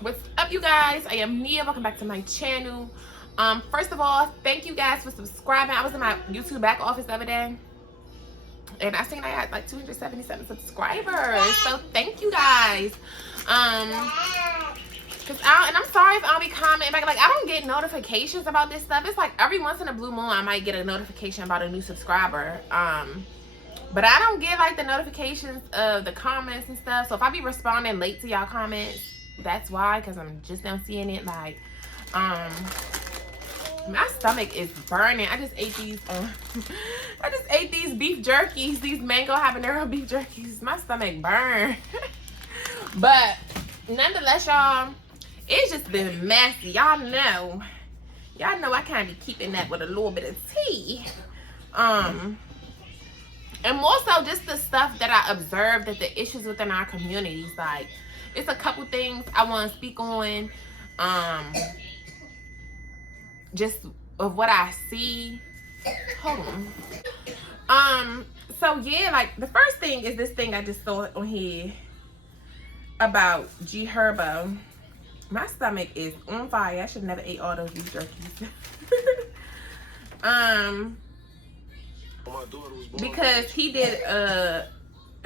What's up, you guys? I am Nia. Welcome back to my channel. First of all, thank you guys for subscribing. I was in my YouTube back office the other day, and I seen I had like 277 subscribers. So thank you guys. Cause I'm sorry if I'll be commenting back. Like, I don't get notifications about this stuff. It's like every once in a blue moon I might get a notification about a new subscriber. But I don't get like the notifications of the comments and stuff. So if I be responding late to y'all comments, that's why, because I'm just now seeing it. Like, my stomach is burning. I just ate these beef jerkies, these mango habanero beef jerkies. My stomach burned. But nonetheless, y'all, it's just been messy. Y'all know I kind of be keeping that with a little bit of tea. And more so just the stuff that I observed, that the issues within our communities. Like, it's a couple things I want to speak on. Just of what I see. Hold on. So yeah, like the first thing is this thing I just saw on here about G Herbo. My stomach is on fire. I should never ate all those beef jerkies. Because he did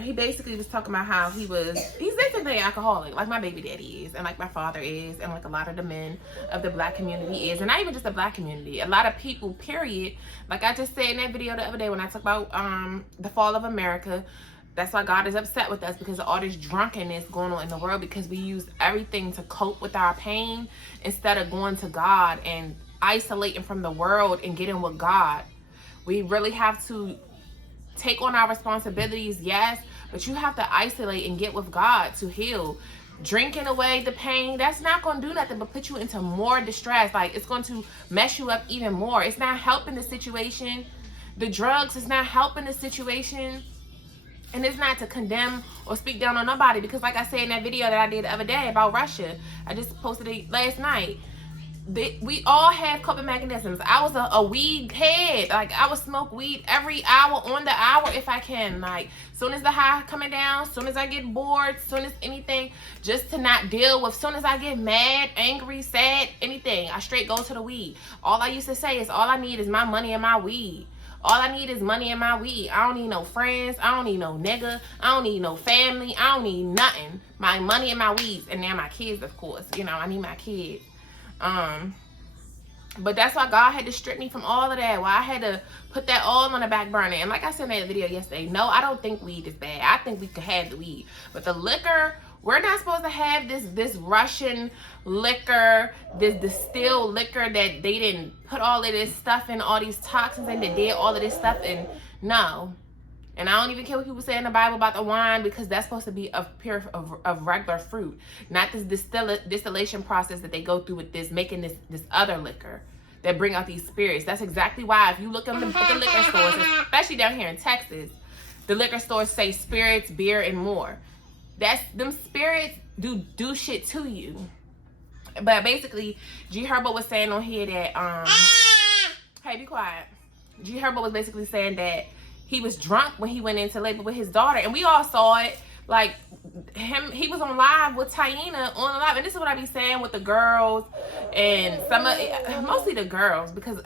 he basically was talking about how he's basically an alcoholic, like my baby daddy is, and like my father is, and like a lot of the men of the black community is, and not even just the black community, a lot of people, period. Like I just said in that video the other day when I talked about the fall of America. That's why God is upset with us, because of all this drunkenness going on in the world, because we use everything to cope with our pain instead of going to God and isolating from the world and getting with God. We really have to take on our responsibilities, yes, but you have to isolate and get with God to heal. Drinking away the pain, that's not going to do nothing but put you into more distress. Like, it's going to mess you up even more. It's not helping the situation. The drugs is not helping the situation. And it's not to condemn or speak down on nobody, because like I said in that video that I did the other day about Russia, I just posted it last night. We all have coping mechanisms. I was a weed head. Like, I would smoke weed every hour on the hour if I can. Like, soon as the high coming down, soon as I get bored, soon as anything, just to not deal with, soon as I get mad, angry, sad, anything, I straight go to the weed. All I used to say is, all I need is my money and my weed. All I need is money and my weed. I don't need no friends. I don't need no nigga. I don't need no family. I don't need nothing. My money and my weeds. And now my kids, of course. You know, I need my kids. But that's why God had to strip me from all of that. Why I had to put that all on the back burner. And like I said in that video yesterday, no, I don't think weed is bad. I think we could have the weed. But the liquor, we're not supposed to have this Russian liquor, this distilled liquor that they didn't put all of this stuff in, all these toxins, and they did all of this stuff. And no. And I don't even care what people say in the Bible about the wine, because that's supposed to be of regular fruit, not this distillation process that they go through with this, making this other liquor that bring out these spirits. That's exactly why if you look at the liquor stores, especially down here in Texas, the liquor stores say spirits, beer, and more. Them spirits do shit to you. But basically, G Herbo was saying on here that hey, be quiet. G Herbo was basically saying that he was drunk when he went into labor with his daughter, and we all saw it. Like, he was on live with Taina on live, and this is what I be saying with the girls and mostly the girls, because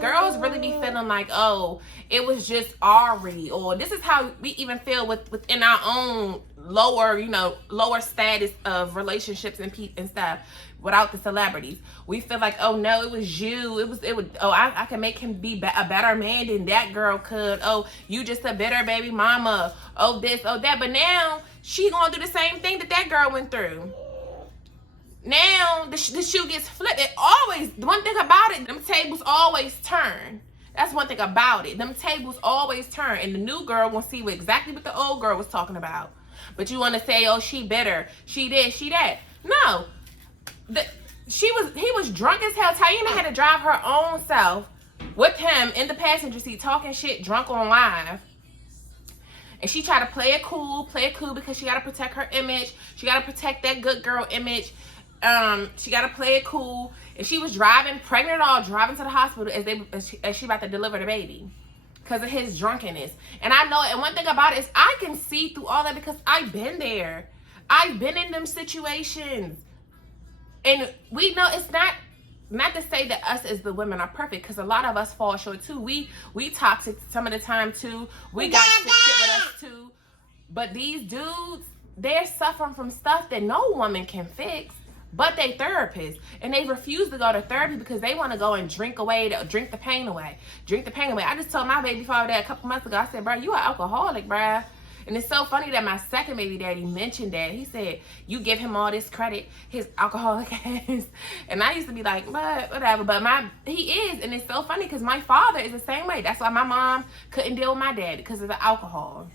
girls really be feeling like, oh, it was just Ari, or this is how we even feel within our own lower status of relationships and stuff without the celebrities. We feel like, oh no, it was you. I can make him be a better man than that girl could. Oh, you just a bitter baby mama. Oh this, oh that. But now she gonna do the same thing that girl went through. Now the shoe gets flipped. The one thing about it, them tables always turn. That's one thing about it. Them tables always turn, and the new girl gonna see exactly what the old girl was talking about. But you want to say, oh, she bitter, she this, she that. No. He was drunk as hell. Taina had to drive her own self with him in the passenger seat, talking shit, drunk on live. And she tried to play it cool because she got to protect her image. She got to protect that good girl image. She got to play it cool. And she was driving, pregnant and all, driving to the hospital as she about to deliver the baby, because of his drunkenness. And I know, and one thing about it is I can see through all that, because I've been there. I've been in them situations. And we know it's not to say that us as the women are perfect, because a lot of us fall short too. We toxic some of the time too. We got shit with us too. But these dudes, they're suffering from stuff that no woman can fix, but they therapists. And they refuse to go to therapy because they want to go and drink the pain away. Drink the pain away. I just told my baby father that a couple months ago. I said, bro, you an alcoholic, bro. And it's so funny that my second baby daddy mentioned that. He said, you give him all this credit, his alcoholic ass. And I used to be like, but whatever. But he is. And it's so funny because my father is the same way. That's why my mom couldn't deal with my dad, because of the alcohol.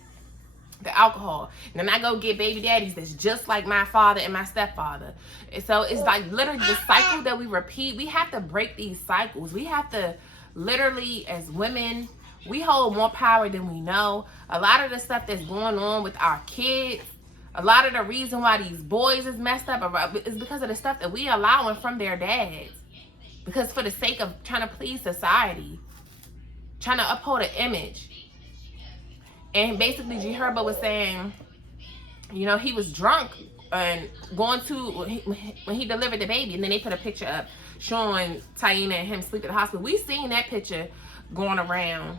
The alcohol. And then I go get baby daddies that's just like my father and my stepfather. And so it's like literally the cycle that we repeat. We have to break these cycles. We have to literally, as women, we hold more power than we know. A lot of the stuff that's going on with our kids, a lot of the reason why these boys is messed up is because of the stuff that we allowing from their dads. Because for the sake of trying to please society, trying to uphold an image. And basically, G Herbo was saying, you know, he was drunk and going to, when he delivered the baby, and then they put a picture up showing Taina and him sleep at the hospital. We seen that picture going around.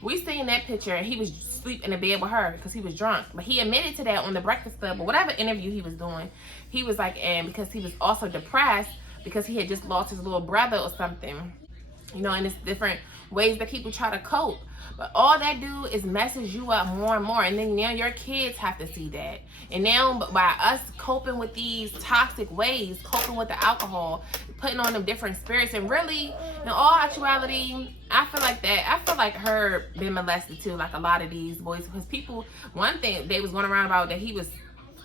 We seen that picture, and he was asleep in the bed with her because he was drunk. But he admitted to that on the Breakfast Club or whatever interview he was doing. He was like, and because he was also depressed because he had just lost his little brother or something. You know, and it's different ways that people try to cope. But all that do is messes you up more and more. And then now your kids have to see that. And now by us coping with these toxic ways, coping with the alcohol, putting on them different spirits, and really, in all actuality, I feel like that. I feel like her been molested too, like a lot of these boys. Because people, one thing they was going around about that he was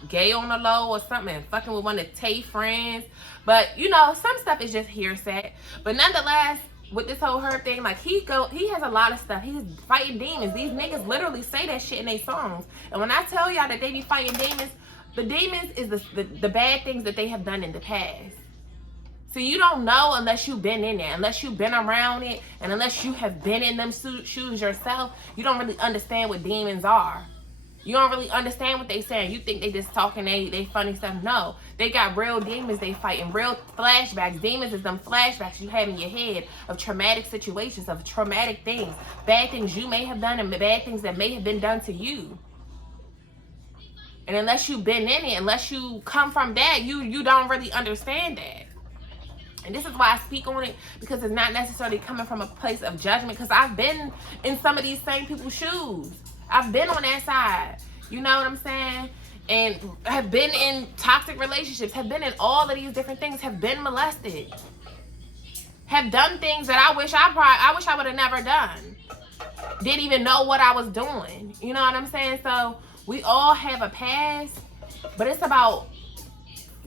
gay on the low or something and fucking with one of Tay friends. But, you know, some stuff is just hearsay. But nonetheless, with this whole Herb thing, like he has a lot of stuff. He's fighting demons. These niggas literally say that shit in their songs. And when I tell y'all that they be fighting demons, the demons is the bad things that they have done in the past. So you don't know unless you've been in there, unless you've been around it, and unless you have been in them shoes yourself, you don't really understand what demons are. You don't really understand what they saying. You think they just talking, they funny stuff. No, they got real demons they fighting, real flashbacks. Demons is them flashbacks you have in your head of traumatic situations, of traumatic things, bad things you may have done and bad things that may have been done to you. And unless you've been in it, unless you come from that, you don't really understand that. And this is why I speak on it, because it's not necessarily coming from a place of judgment, because I've been in some of these same people's shoes. I've been on that side, you know what I'm saying? And have been in toxic relationships, have been in all of these different things, have been molested, have done things that I wish I would have never done. Didn't even know what I was doing, you know what I'm saying? So we all have a past, but it's about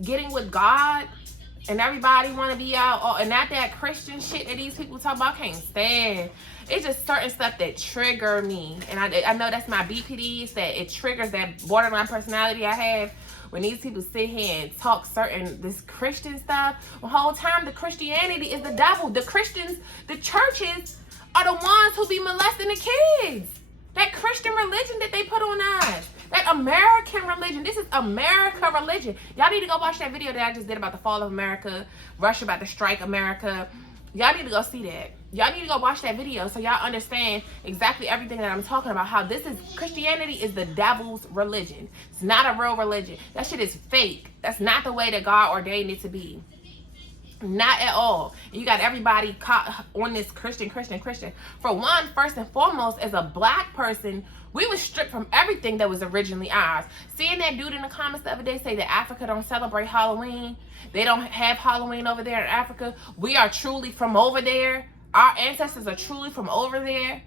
getting with God. And everybody want to be out, and not that Christian shit that these people talk about. I can't stand. It's just certain stuff that trigger me. And I know that's my BPD. It's that it triggers that borderline personality I have when these people sit here and talk this Christian stuff. The whole time the Christianity is the devil. The Christians, the churches are the ones who be molesting the kids. That Christian religion that they put on us. That American religion. This is America religion. Y'all need to go watch that video that I just did about the fall of America. Russia about to strike America. Y'all need to go see that. Y'all need to go watch that video so y'all understand exactly everything that I'm talking about. How Christianity is the devil's religion. It's not a real religion. That shit is fake. That's not the way that God ordained it to be. Not at all. You got everybody caught on this Christian. For one, first and foremost, as a black person, we were stripped from everything that was originally ours. Seeing that dude in the comments the other day say that Africa don't celebrate Halloween. They don't have Halloween over there in Africa. We are truly from over there. Our ancestors are truly from over there.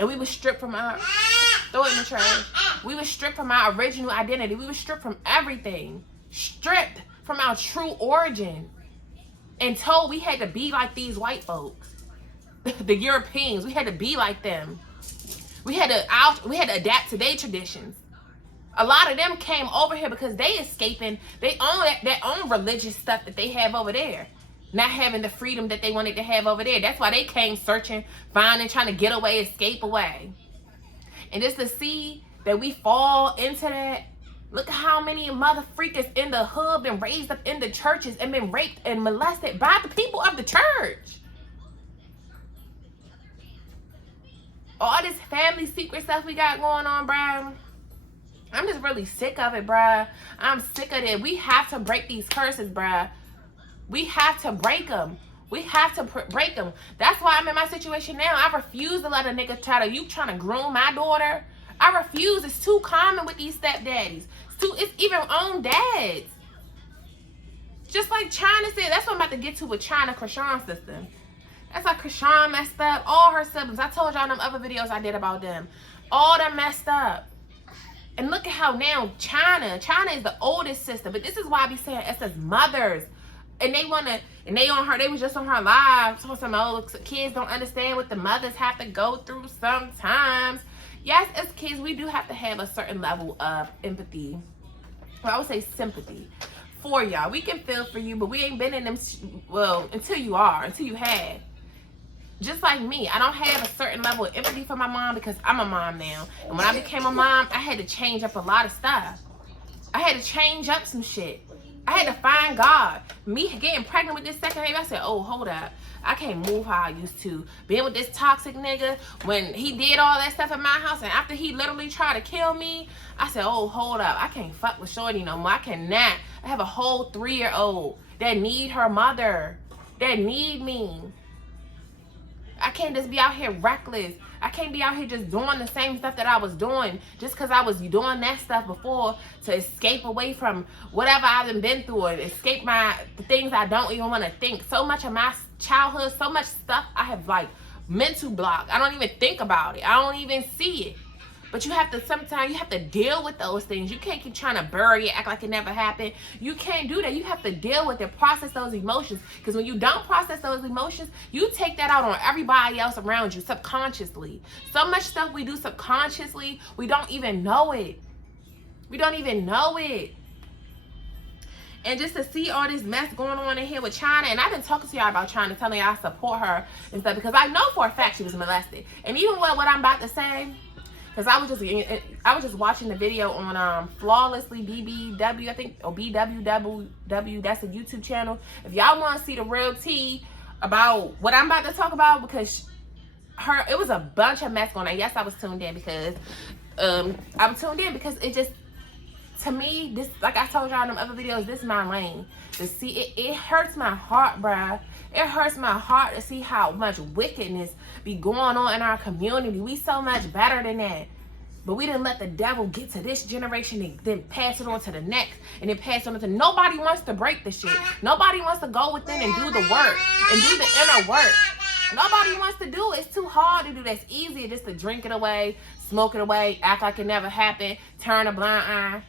And we were stripped from our... Throw it in the trash. We were stripped from our original identity. We were stripped from everything. Stripped from our true origin. And told we had to be like these white folks. The Europeans. We had to be like them. We had to adapt to their traditions. A lot of them came over here because they escaping their own religious stuff that they have over there. Not having the freedom that they wanted to have over there. That's why they came searching, finding, trying to get away, escape away. And just to see that we fall into that, Look at how many mother freakers in the hood been raised up in the churches and been raped and molested by the people of the church. All this family secret stuff we got going on, bruh. I'm just really sick of it, bruh. I'm sick of it. We have to break these curses, bruh. We have to break them. We have to break them. That's why I'm in my situation now. I refuse to let a nigga you trying to groom my daughter. I refuse. It's too common with these stepdaddies. It's even own dads. Just like China said, that's what I'm about to get to with China, Chrisean's sister. That's like Chrisean messed up. All her siblings. I told y'all in them other videos I did about them. All them messed up. And look at how now China is the oldest sister. But this is why I be saying it says mothers. And they was just on her live. So some old kids don't understand what the mothers have to go through sometimes. Yes, as kids, we do have to have a certain level of empathy. Well, I would say sympathy for y'all. We can feel for you, but we ain't been in them, well, until you have. Just like me, I don't have a certain level of empathy for my mom because I'm a mom now. And when I became a mom, I had to change up a lot of stuff. I had to change up some shit. I had to find God. Me getting pregnant with this second baby, I said, oh, hold up. I can't move how I used to. Being with this toxic nigga, when he did all that stuff in my house, and after he literally tried to kill me, I said, oh, hold up. I can't fuck with Shorty no more. I cannot. I have a whole 3-year-old that need her mother, that need me. I can't just be out here reckless. I can't be out here just doing the same stuff that I was doing just because I was doing that stuff before to escape away from whatever I've been through or escape the things I don't even want to think. So much of my childhood, so much stuff I have like mental block. I don't even think about it. I don't even see it. But sometimes you have to deal with those things. You can't keep trying to bury it, act like it never happened. You can't do that. You have to deal with it, process those emotions. Because when you don't process those emotions, you take that out on everybody else around you subconsciously. So much stuff we do subconsciously, we don't even know it. We don't even know it. And just to see all this mess going on in here with China, and I've been talking to y'all about China, telling y'all I support her and stuff, because I know for a fact she was molested. And even what I'm about to say, because I was just watching the video on Flawlessly BBW, I think, or BWWW, that's a YouTube channel. If y'all want to see the real tea about what I'm about to talk about, because it was a bunch of mess going on. Yes, I was tuned in because it just, to me, this, like I told y'all in them other videos, this is my lane. To see it hurts my heart, bruh. It hurts my heart to see how much wickedness be going on in our community. We so much better than that. But we didn't let the devil get to this generation and then pass it on to the next. And then pass it on to... Nobody wants to break the shit. Nobody wants to go within and do the work. And do the inner work. Nobody wants to do it. It's too hard to do that. It's easier just to drink it away, smoke it away, act like it never happened, turn a blind eye.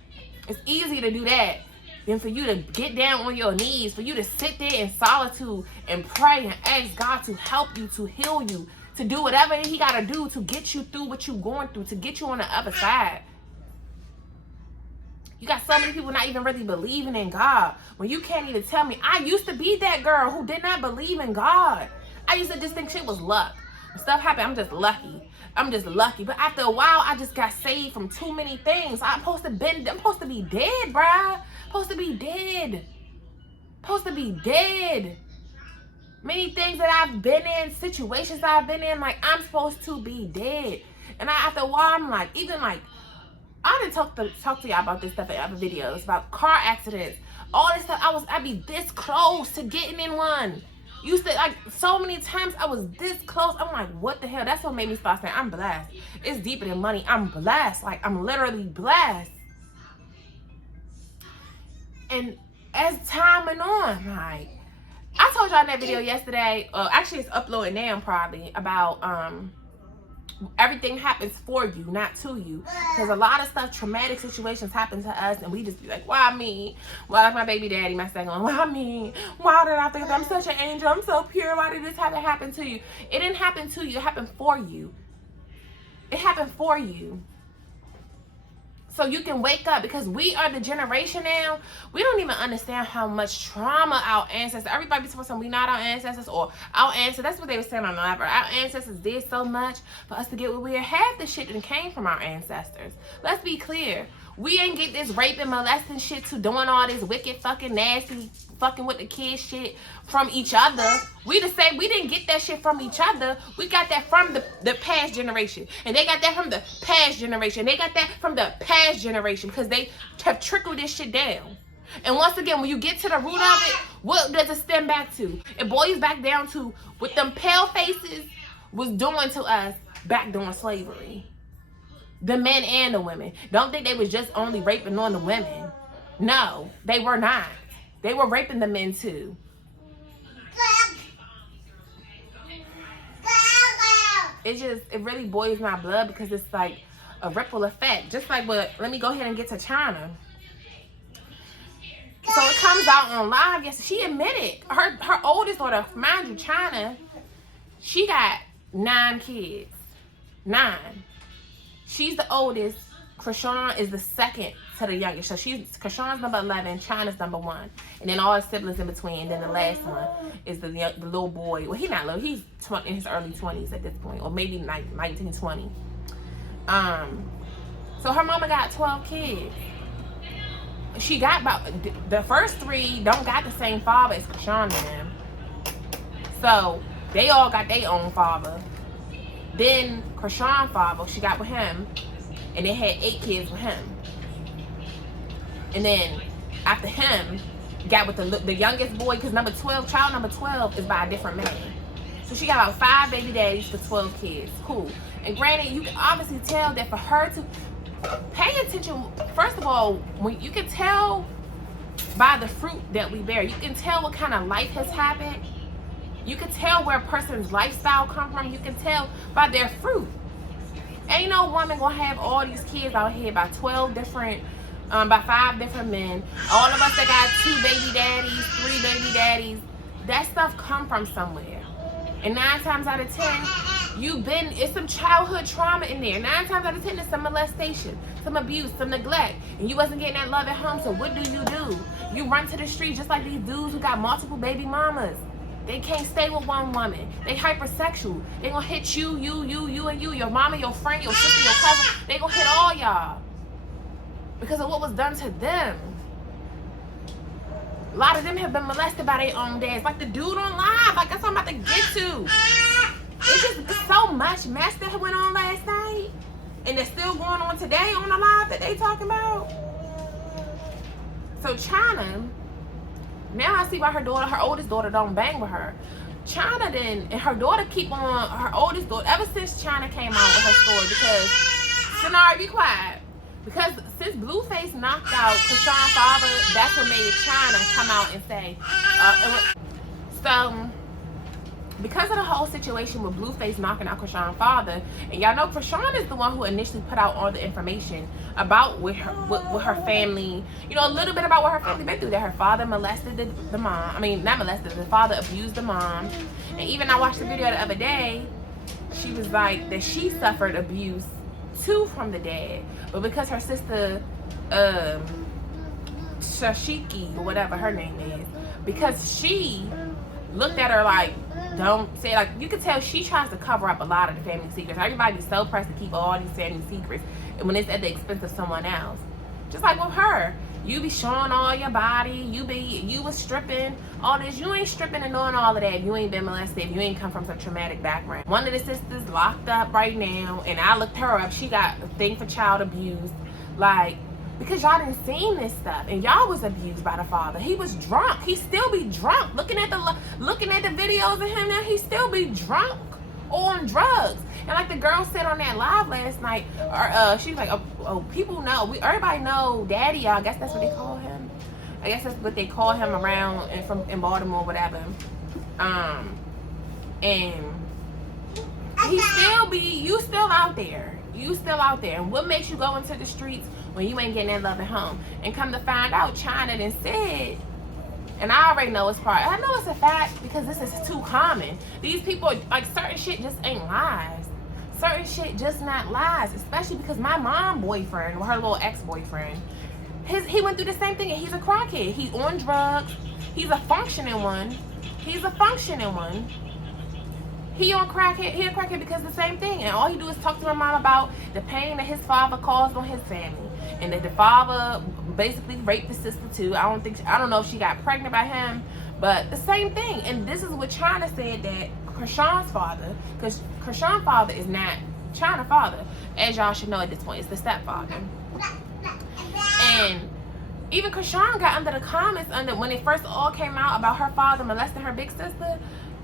It's easier to do that than for you to get down on your knees, for you to sit there in solitude and pray and ask God to help you, to heal you, to do whatever he got to do to get you through what you're going through, to get you on the other side. You got so many people not even really believing in God. When you can't even tell me, I used to be that girl who did not believe in God. I used to just think shit was luck. When stuff happened, I'm just lucky. I'm just lucky. But after a while, I just got saved from too many things. I'm supposed to be dead, bruh. Supposed to be dead. Supposed to be dead. Many things that I've been in, situations I've been in, like, I'm supposed to be dead. And after a while, I'm like, even like, I didn't talk to y'all about this stuff in other videos, about car accidents, all this stuff. I'd be this close to getting in one. Used to, like, so many times I was this close. I'm like, what the hell? That's what made me start saying, I'm blessed. It's deeper than money. I'm blessed. Like, I'm literally blessed. And as time went on, like, I told y'all in that video yesterday, actually it's uploaded now probably, about everything happens for you, not to you. Because a lot of stuff, traumatic situations happen to us, and we just be like, why me? Why, like my baby daddy, my second one, why me? Why did I think I'm such an angel? I'm so pure. Why did this have to happen to you? It didn't happen to you. It happened for you. It happened for you. So you can wake up, because we are the generation now. We don't even understand how much trauma our ancestors, everybody be supposed to say we not our ancestors, or our ancestors, that's what they were saying on the live. Our ancestors did so much for us to get where we are. Half the shit that came from our ancestors. Let's be clear. We ain't get this raping, molesting shit to doing all this wicked, fucking, nasty, fucking with the kids shit from each other. We the same. We didn't get that shit from each other. We got that from the past generation. And they got that from the past generation. They got that from the past generation because they have trickled this shit down. And once again, when you get to the root of it, what does it stem back to? It boils back down to what them pale faces was doing to us back during slavery. The men and the women. Don't think they was just only raping on the women. No, they were not. They were raping the men too. It really boils my blood because it's like a ripple effect. Just like what, let me go ahead and get to China. So it comes out on live. Yes, she admitted her oldest daughter, mind you, China, she got 9 kids. 9. She's the oldest. Chrisean is the second to the youngest. So Chrisean's number 11, China's number 1. And then all his siblings in between. And then the last one is the little boy. Well, he's not little. He's in his early 20s at this point. Or maybe 19, 20. So her mama got 12 kids. She got about, the first 3 don't got the same father as Chrisean and them. So they all got their own father. Then Chrisean's father, she got with him, and they had 8 kids with him. And then after him, got with the youngest boy, because child number 12 is by a different man. So she got about 5 baby daddies for 12 kids. Cool. And granted, you can obviously tell that for her to pay attention. First of all, when you can tell by the fruit that we bear, you can tell what kind of life has happened. You can tell where a person's lifestyle come from. You can tell by their fruit. Ain't no woman gonna have all these kids out here by 12 different, by 5 different men. All of us that got 2 baby daddies, 3 baby daddies, that stuff come from somewhere. And 9 times out of 10, it's some childhood trauma in there. 9 times out of 10, it's some molestation, some abuse, some neglect. And you wasn't getting that love at home, so what do? You run to the street just like these dudes who got multiple baby mamas. They can't stay with one woman. They hypersexual. They gonna hit you, and you, your mama, your friend, your sister, your cousin. They gonna hit all y'all because of what was done to them. A lot of them have been molested by their own dads. Like the dude on live. Like that's what I'm about to get to. It's so much mess that went on last night. And it's still going on today on the live that they talking about. So China, now I see why her oldest daughter don't bang with her. China and her daughter keep on, her oldest daughter, ever since China came out with her story, because, Sonari, be quiet. Because since Blueface knocked out Chrisean's father, that's what made China come out and say, so, because of the whole situation with Blueface knocking out Chrisean's father, and y'all know Chrisean is the one who initially put out all the information about with her family, you know, a little bit about what her family been through, that her father molested the mom. I mean, not molested, the father abused the mom. And even I watched the video the other day, she was like that she suffered abuse too from the dad. But because her sister, Shashiki, or whatever her name is, because she looked at her like, don't say, like, you can tell she tries to cover up a lot of the family secrets. Everybody be so pressed to keep all these family secrets, and when it's at the expense of someone else. Just like with her, you be showing all your body, you was stripping, all this. You ain't stripping and doing all of that. You ain't been molested. You ain't come from some traumatic background. One of the sisters locked up right now, and I looked her up. She got a thing for child abuse, like, because y'all didn't seen this stuff, and y'all was abused by the father. He was drunk. He still be drunk. Looking at the videos of him now, he still be drunk or on drugs. And like the girl said on that live last night, she's like, oh, people know. Everybody know Daddy. I guess that's what they call him. I guess that's what they call him around in Baltimore, whatever. And he still you still out there. You still out there. And what makes you go into the streets when you ain't getting that love at home? And come to find out, China done said, and I already know it's part, I know it's a fact because this is too common. These people, like, certain shit just ain't lies. Certain shit just not lies, especially because my mom boyfriend, or her little ex-boyfriend, he went through the same thing, and he's a crackhead. He's on drugs. He's a functioning one. He a crackhead because of the same thing. And all he do is talk to my mom about the pain that his father caused on his family. And that the father basically raped the sister too. I don't know if she got pregnant by him, but the same thing. And this is what China said, that Chrisean's father, because Chrisean's father is not China's father, as y'all should know at this point, it's the stepfather. And even Chrisean got under the comments when it first all came out about her father molesting her big sister.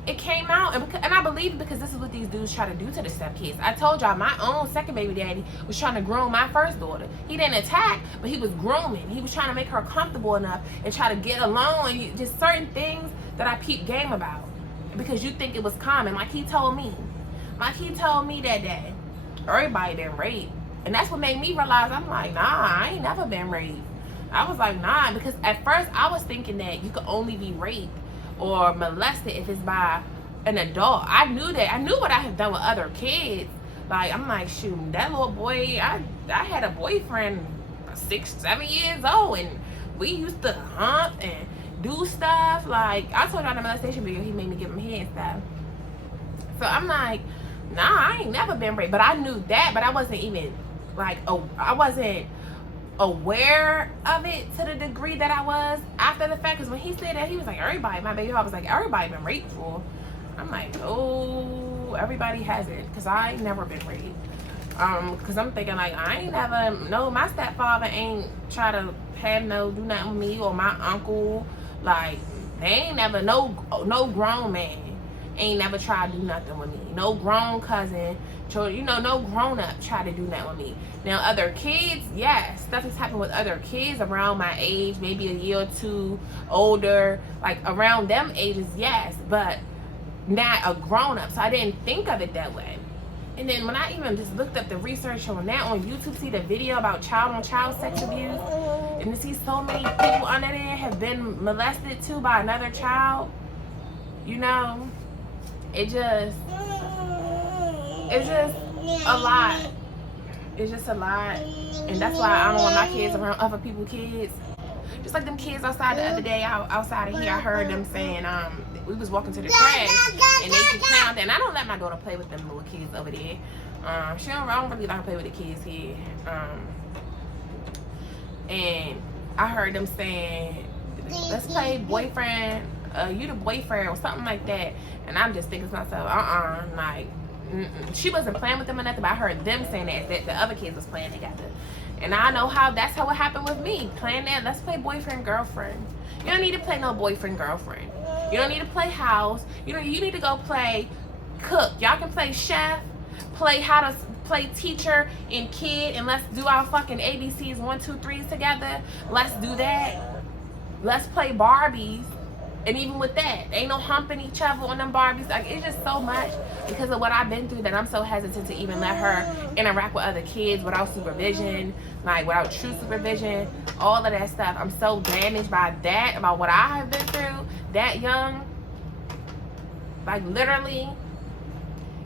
It came out, and I believe it because this is what these dudes try to do to the stepkids. I told y'all my own second baby daddy was trying to groom my first daughter. He didn't attack, but he was grooming. He was trying to make her comfortable enough and try to get along, and just certain things that I peep game about because you think it was common. Like he told me that day, everybody been raped, and that's what made me realize, I'm like, nah, I ain't never been raped. I was like, nah, because at first I was thinking that you could only be raped or molested if it's by an adult. I knew that. I knew what I had done with other kids. Like, I'm like, shoot, that little boy, I had a boyfriend 6-7 years old, and we used to hump and do stuff. Like, I told y'all in the molestation video, he made me give him head and stuff. So I'm like, nah, I ain't never been raped. But I knew that, but I wasn't even, like, I wasn't aware of it to the degree that I was after the fact. Because when he said that, he was like, everybody, my baby father was like, everybody been raped before. I'm like, oh, everybody hasn't, because I ain't never been raped. Because I'm thinking, like, I ain't never, no, my stepfather ain't try to do nothing with me, or my uncle. Like, they ain't never, no grown man ain't never tried to do nothing with me. No grown cousin, no grown up try to do nothing with me. Now, other kids, yes, stuff has happened with other kids around my age, maybe a year or two older, like around them ages, yes, but not a grown up. So I didn't think of it that way. And then when I even just looked up the research on that on YouTube, see the video about child on child sex abuse, and to see so many people under there have been molested too by another child, it's just a lot. It's just a lot. And that's why I don't want my kids around other people's kids. Just like them kids outside the other day, outside of here, I heard them saying, we was walking to the trash, and they could clown there. And I don't let my daughter play with them little kids over there. I don't really like to play with the kids here. And I heard them saying, let's play boyfriend, you the boyfriend, or something like that. And I'm just thinking to myself, like, she wasn't playing with them or nothing, but I heard them saying that the other kids was playing together. And I know that's how it happened with me. Playing that, let's play boyfriend, girlfriend. You don't need to play no boyfriend, girlfriend. You don't need to play house. You need to go play cook. Y'all can play chef, play how to play teacher and kid, and let's do our fucking ABCs 1, 2, 3s together. Let's do that. Let's play Barbies. And even with that, ain't no humping each other on them Barbies. Like, it's just so much because of what I've been through that I'm so hesitant to even let her interact with other kids without supervision, like without true supervision, all of that stuff. I'm so damaged by that, about what I have been through that young. Like, literally,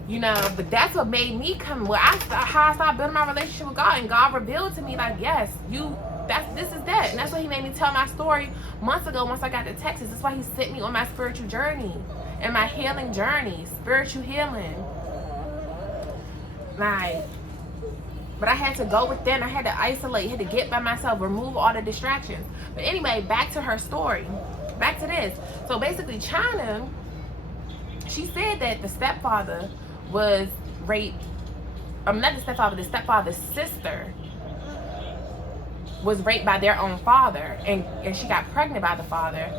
but that's what made me come, how I started building my relationship with God. And God revealed to me, like, yes, this is that. And that's why he made me tell my story months ago once I got to Texas. That's why he sent me on my spiritual journey and my healing journey, spiritual healing. Like, but I had to go within. I had to isolate, had to get by myself, remove all the distractions. But anyway, back to her story. Back to this. So basically, China, she said that the stepfather was raped. Not the stepfather, the stepfather's sister was raped by their own father, and she got pregnant by the father,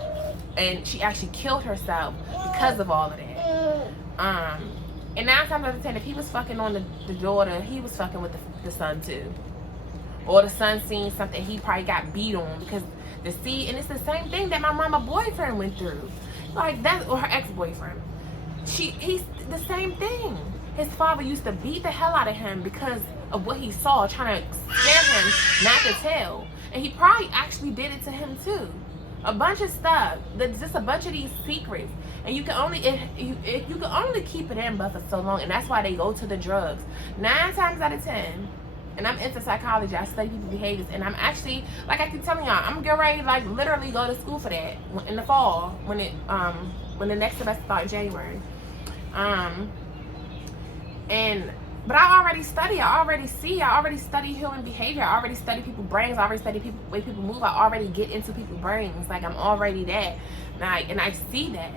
and she actually killed herself because of all of that. And 9 times out of 10, if he was fucking on the daughter, he was fucking with the son too, or the son seen something, he probably got beat on because and it's the same thing that my mama boyfriend went through, like that, or her ex-boyfriend. He's the same thing. His father used to beat the hell out of him because of what he saw, trying to scare him not to tell. And he probably actually did it to him too. A bunch of stuff. There's just a bunch of these secrets. And you can only if you can only keep it in but for so long. And that's why they go to the drugs. 9 times out of 10. And I'm into psychology. I study people's behaviors. And I'm actually, like I keep telling y'all, I'm getting ready to, like, literally go to school for that in the fall when the next semester starts in January. But I already study, I already see, I already study human behavior, I already study people's brains, I already study the way people move, I already get into people's brains. Like, I'm already that. And I see that.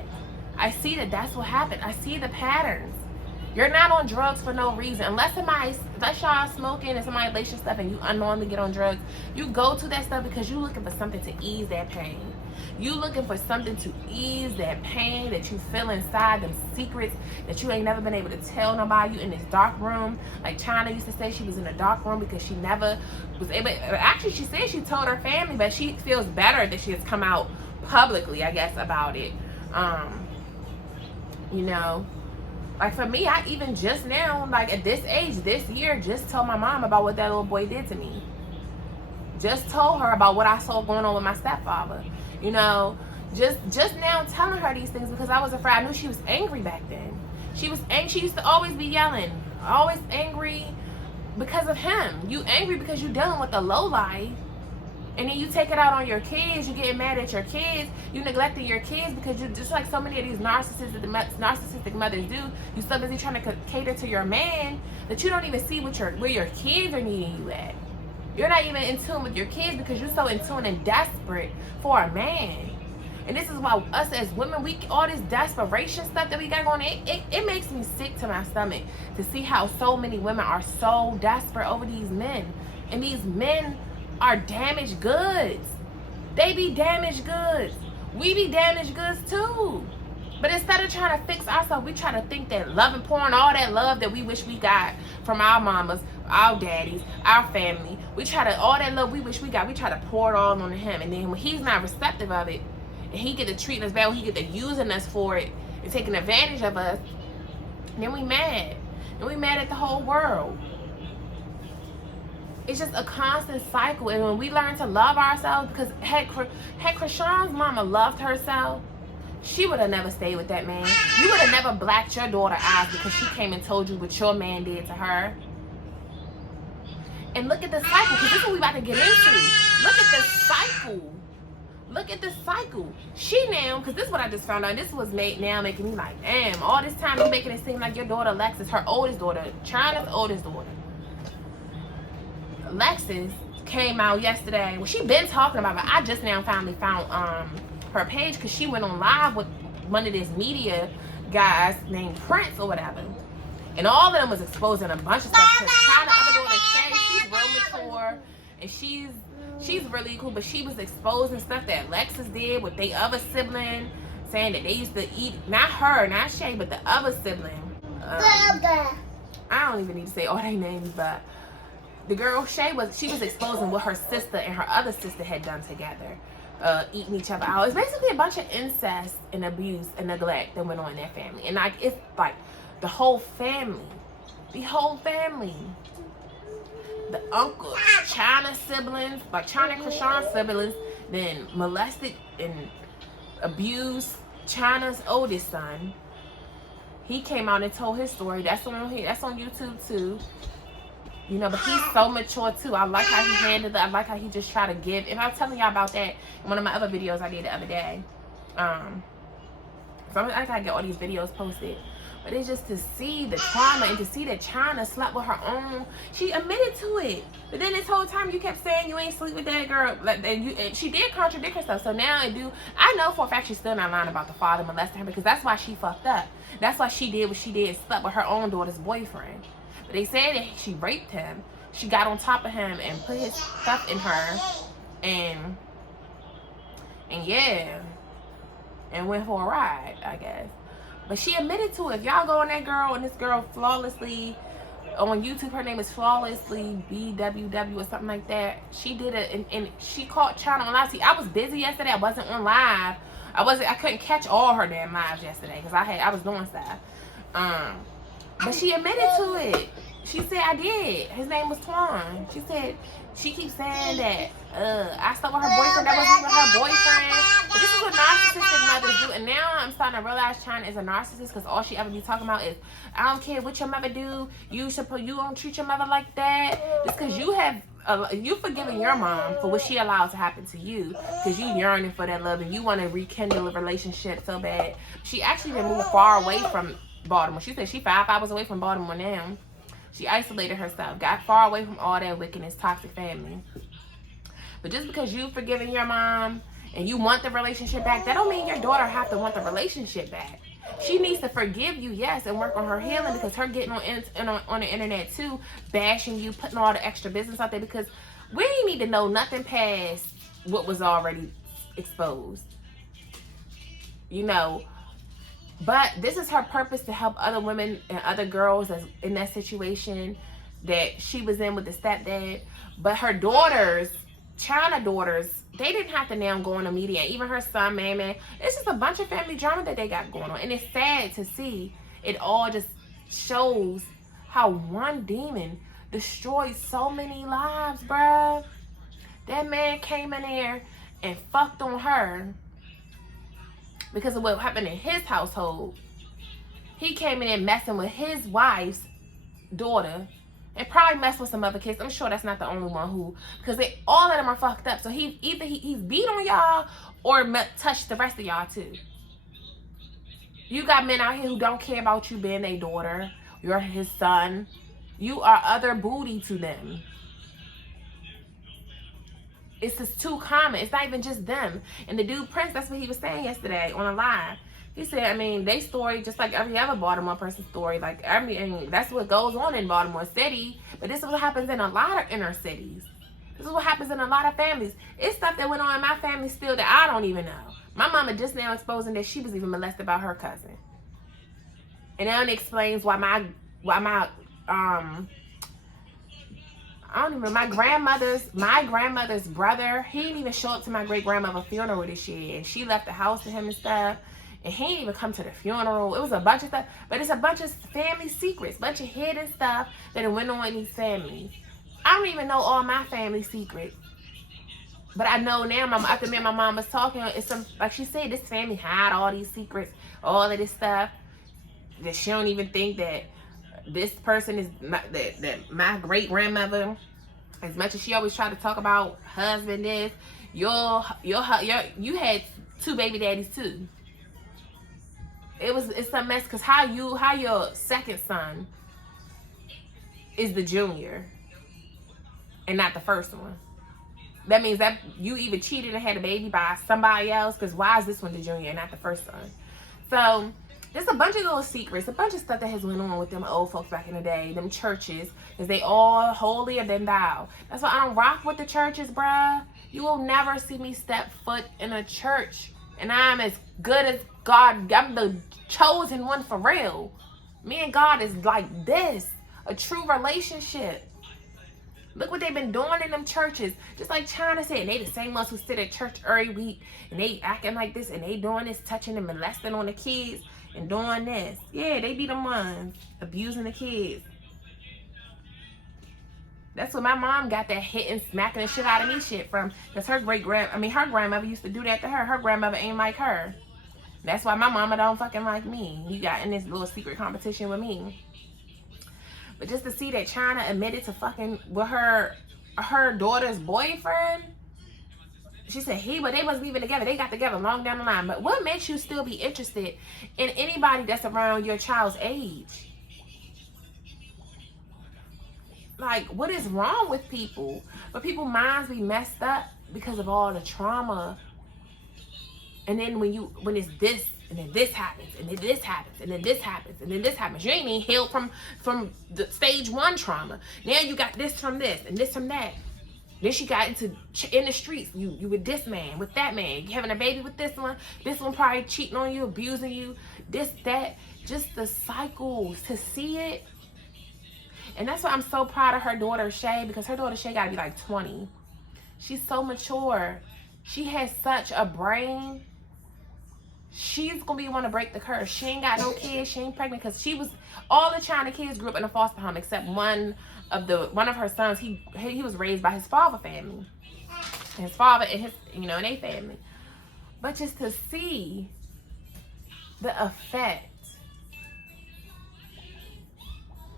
I see that that's what happened. I see the patterns. You're not on drugs for no reason. Unless y'all smoking and somebody lace your stuff and you unknowingly get on drugs, you go to that stuff because you're looking for something to ease that pain. You looking for something to ease that pain that you feel inside, them secrets that you ain't never been able to tell nobody. You in this dark room. Like China used to say, she was in a dark room because she never was able. Actually, she said she told her family, but she feels better that she has come out publicly, I guess, about it. You know, like for me, I even just now, like at this age, this year, just told my mom about what that little boy did to me. Just told her about what I saw going on with my stepfather. You know, just now telling her these things because I was afraid. I knew she was angry back then. She was angry. She used to always be yelling, always angry because of him. You angry because you dealing with a lowlife, and then you take it out on your kids. You getting mad at your kids. You neglecting your kids because you just like so many of these narcissistic mothers do. You so busy trying to cater to your man that you don't even see where your kids are needing you at. You're not even in tune with your kids because you're so in tune and desperate for a man. And this is why us as women, all this desperation stuff that we got going, it makes me sick to my stomach to see how so many women are so desperate over these men. And these men are damaged goods. They be damaged goods. We be damaged goods too. But instead of trying to fix ourselves, we try to think that love and pouring all that love that we wish we got from our mamas, our daddies, our family, all that love we wish we got, we try to pour it all on him. And then when he's not receptive of it, and he get to treating us bad, when he get to using us for it and taking advantage of us, then we mad. And we mad at the whole world. It's just a constant cycle. And when we learn to love ourselves, because had Chrisean's mama loved herself, she would have never stayed with that man. You would have never blacked your daughter eyes because she came and told you what your man did to her. And look at the cycle, because this is what we about to get into. Look at the cycle. Look at the cycle. She now, because this is what I just found out. This was making me like, damn, all this time you're making it seem like your daughter, Alexis, her oldest daughter, China's oldest daughter, Alexis, came out yesterday. Well, she been talking about it. I just now finally found her page because she went on live with one of these media guys named Prince or whatever, and all of them was exposing a bunch of stuff. Because China, other daughter Shay, she's real mature and she's really cool, but she was exposing stuff that Alexis did with their other sibling, saying that they used to eat, not her, not Shay, but the other sibling. I don't even need to say all their names, but the girl Shay she was exposing what her sister and her other sister had done together. Eating each other out. It's basically a bunch of incest and abuse and neglect that went on in their family. And like, it's like the whole family, the uncle, China siblings, like China and Chrisean siblings, then molested and abused China's oldest son. He came out and told his story. That's on YouTube too. You know, but he's so mature too. I like how he handled it. I like how he just tried to give. And I'm telling y'all about that in one of my other videos I did the other day. So I gotta get all these videos posted. But it's just to see the trauma and to see that China slept with her own. She admitted to it. But then this whole time you kept saying you ain't sleep with that girl. Like, and she did contradict herself. So now I know for a fact she's still not lying about the father molesting her, because that's why she fucked up. That's why she did what she did, slept with her own daughter's boyfriend. But they said that she raped him. She got on top of him and put his stuff in her, and yeah, and went for a ride, I guess. But she admitted to it. If y'all go on that girl, and this girl Flawlessly on YouTube, her name is Flawlessly BWW or something like that. She did it, and she caught China on live. See, I was busy yesterday. I wasn't on live. I couldn't catch all her damn lives yesterday because I was doing stuff. But she admitted to it. She said, I did. His name was Twan. She said, she keeps saying that I slept with her boyfriend. That wasn't even her boyfriend. But this is what narcissistic mothers do. And now I'm starting to realize China is a narcissist, because all she ever be talking about is, I don't care what your mother do. You don't treat your mother like that. Just because you forgiving your mom for what she allowed to happen to you, because you yearning for that love and you want to rekindle a relationship so bad. She actually been moved far away from Baltimore. She said she 5 hours away from Baltimore now. She isolated herself, got far away from all that wickedness, toxic family. But just because you've forgiven your mom and you want the relationship back, that don't mean your daughter have to want the relationship back. She needs to forgive you, yes, and work on her healing, because her getting on the internet too, bashing you, putting all the extra business out there, because we need to know nothing past what was already exposed. You know, but this is her purpose, to help other women and other girls that's in that situation that she was in with the stepdad. But her daughters, China daughters, they didn't have to now go on the media. Even her son, man. It's just a bunch of family drama that they got going on. And it's sad to see. It all just shows how one demon destroyed so many lives, bruh. That man came in there and fucked on her because of what happened in his household. He came in there messing with his wife's daughter, and probably messed with some other kids. I'm sure that's not the only one who, because they all of them are fucked up. So he's beat on y'all or touched the rest of y'all too. You got men out here who don't care about you being their daughter. You're his son. You are other booty to them. It's just too common. It's not even just them. And the dude Prince, that's what he was saying yesterday on a live. He said, I mean, they story just like every other Baltimore person's story. Like, I mean, that's what goes on in Baltimore City. But this is what happens in a lot of inner cities. This is what happens in a lot of families. It's stuff that went on in my family still that I don't even know. My mama just now exposing that she was even molested by her cousin. And that explains why my I don't even, my grandmother's brother, he didn't even show up to my great grandmother's funeral this year. And she left the house to him and stuff. And he didn't even come to the funeral. It was a bunch of stuff. But it's a bunch of family secrets, bunch of hidden stuff that went on in these families. I don't even know all my family secrets. But I know now, after me and my mom was talking, it's some, like she said, this family hide all these secrets, all of this stuff, that she don't even think that this person is, that my great grandmother, as much as she always tried to talk about husband this, you had 2 baby daddies too. It's a mess, because how your second son is the junior and not the first one. That means that you either cheated and had a baby by somebody else, because why is this one the junior and not the first son? So there's a bunch of little secrets, a bunch of stuff that has went on with them old folks back in the day, them churches, because they all holier than thou. That's why I don't rock with the churches, bruh. You will never see me step foot in a church. And I'm as good as God. I'm the chosen one for real. Me and God is like this. A true relationship. Look what they've been doing in them churches. Just like China said, they the same ones who sit at church every week. And they acting like this. And they doing this, touching and molesting on the kids. And doing this. Yeah, they be the ones abusing the kids. That's what my mom got that hitting, smacking the shit out of me shit from. Because her grandmother used to do that to her. Her grandmother ain't like her. That's why my mama don't fucking like me. You got in this little secret competition with me. But just to see that China admitted to fucking with her daughter's boyfriend. She said but they wasn't even together. They got together long down the line. But what makes you still be interested in anybody that's around your child's age? Like, what is wrong with people? But people's minds be messed up because of all the trauma. And then when it's this, and then this happens, and then this happens, and then this happens, and then this happens. You ain't even healed from the stage 1 trauma. Now you got this from this, and this from that. Then she got in the streets. You with this man, with that man. You having a baby with this one. This one probably cheating on you, abusing you. This, that. Just the cycles. To see it. And that's why I'm so proud of her daughter, Shay. Because her daughter, Shay, got to be like 20. She's so mature. She has such a brain. She's going to be one to break the curse. She ain't got no kids. She ain't pregnant. Because all the China kids grew up in a foster home. Except one of her sons. He was raised by his father family. His father and his, and their family. But just to see the effect.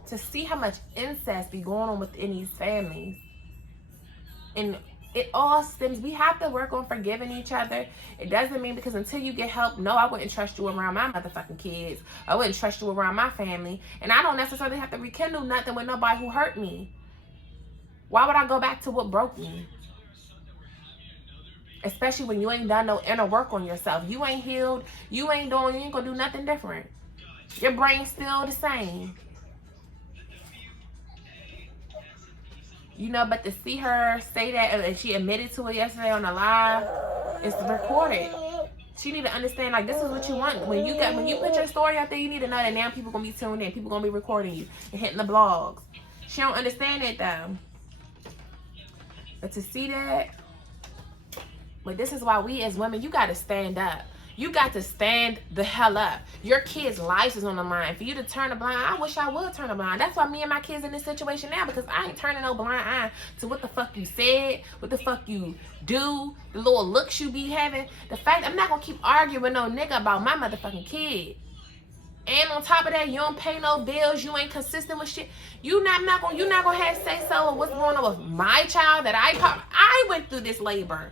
To see how much incest be going on within these families. And It all stems, we have to work on forgiving each other. It doesn't mean because until you get help, no, I wouldn't trust you around my motherfucking kids. I wouldn't trust you around my family. And I don't necessarily have to rekindle nothing with nobody who hurt me. Why would I go back to what broke me? Especially when you ain't done no inner work on yourself. You ain't healed. You ain't gonna do nothing different. Your brain's still the same. You know, but to see her say that, and she admitted to it yesterday on the live, it's recorded. She need to understand, like, this is what you want. When you put your story out there, you need to know that now people gonna be tuned in. People gonna be recording you and hitting the blogs. She don't understand it though. But to see that, but this is why we as women, you gotta stand up. You got to stand the hell up. Your kids' lives is on the line. For you to turn a blind eye, I wish I would turn a blind eye. That's why me and my kids in this situation now, because I ain't turning no blind eye to what the fuck you said, what the fuck you do, the little looks you be having. The fact, I'm not gonna keep arguing with no nigga about my motherfucking kid. And on top of that, you don't pay no bills, you ain't consistent with shit. You're not gonna have say so of what's going on with my child that I went through this labor.